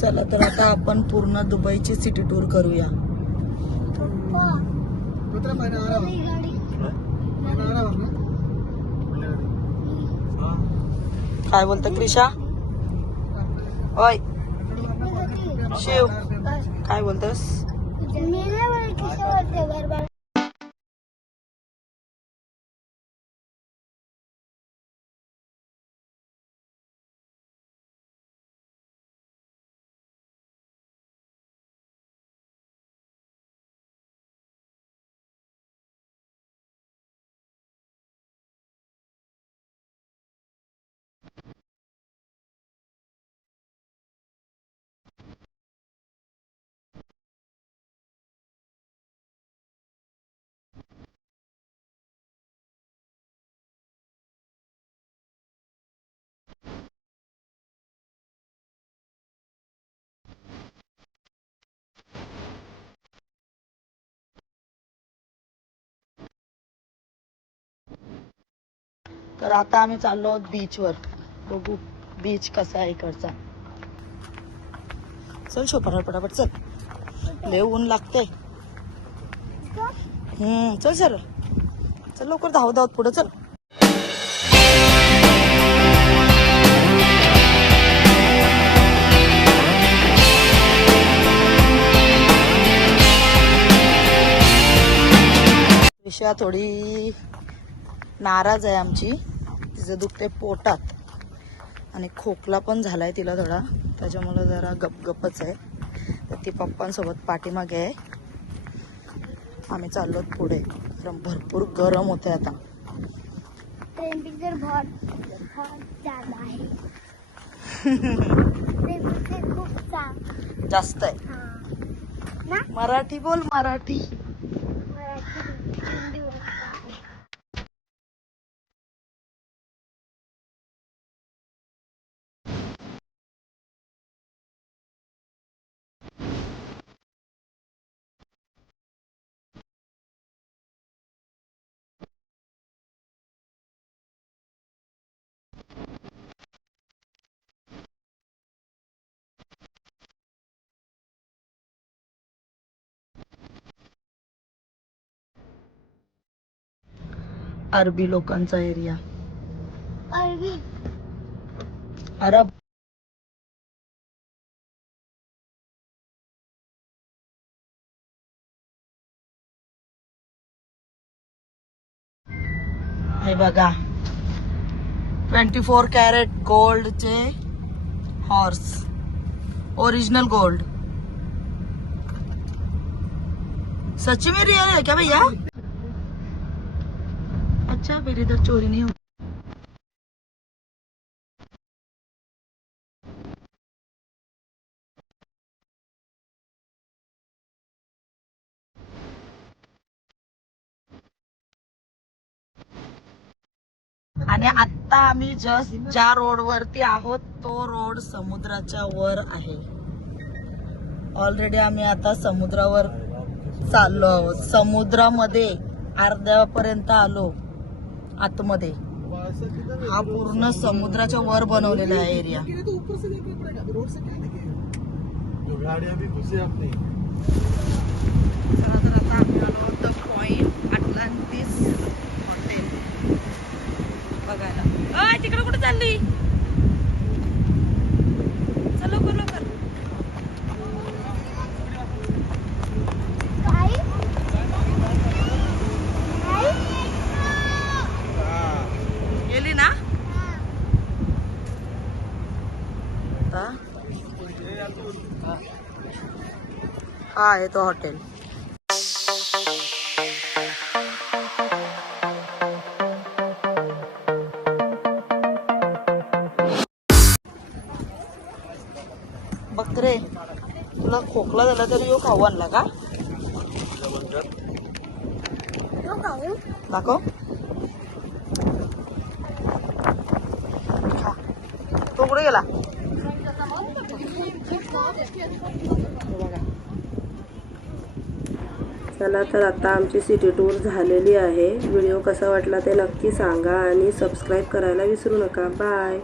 चला तर आता आपण पूर्ण दुबईची सिटी टूर करूया. काय बोलतं क्रिशा? ओय शिव काय बोलतोस? तर आता आम्ही चाललो आहोत बीचवर. बघू बीच कसा आहे इकडचा. चल शोपा पटापट चल, लय ऊन लागते. चल सर चल लवकर धावत धावत पुढे चल. ऋषा थोडी नाराज आहे आमची. तिचं दुखते पोटात आणि खोकला पण झालाय तिला थोडा, त्याच्यामुळे जरा गपगपच आहे. तर ती पप्पांसोबत पाठीमागे आहे. आम्ही चाललो पुढे. भरपूर गरम होते आता. टेम्परेचर बहुत ज्यादा है. जास्त आहे. मराठी बोल मराठी. अरबी लोकांचा एरिया. अरब हे बघा 24 कॅरेट गोल्डचे हॉर्स, ओरिजिनल गोल्ड. सच्ची में रियल है क्या भैया? अच्छा फिर इधर चोरी नहीं होती. आणि आता आम्ही जस्ट ज्या रोड वरती आहोत तो रोड समुद्राच्या वर आहे. ऑलरेडी आम्ही आता समुद्रावर चाललो आहोत. समुद्रामध्ये अर्ध्यापर्यंत आलो आतमध्ये. हा पूर्ण समुद्राच्या वर बनवलेला आहे एरिया. तर आता आम्ही आलो आहोत द पॉइंट अटलांटिस हॉटेल बघायला. तिकडे कुठे चालली? चल लवकर लवकर. गेली ना? हा आहे तो हॉटेल. बकरे तुला खोकला झाला तरी यो खाऊ आणला का? दाखव. तो कुठे गेला? चला तर आता आमची सिटी टूर झालेली आहे. व्हिडिओ कसा वाटला ते नक्की सांगा आणि सबस्क्राईब करायला विसरू नका. बाय.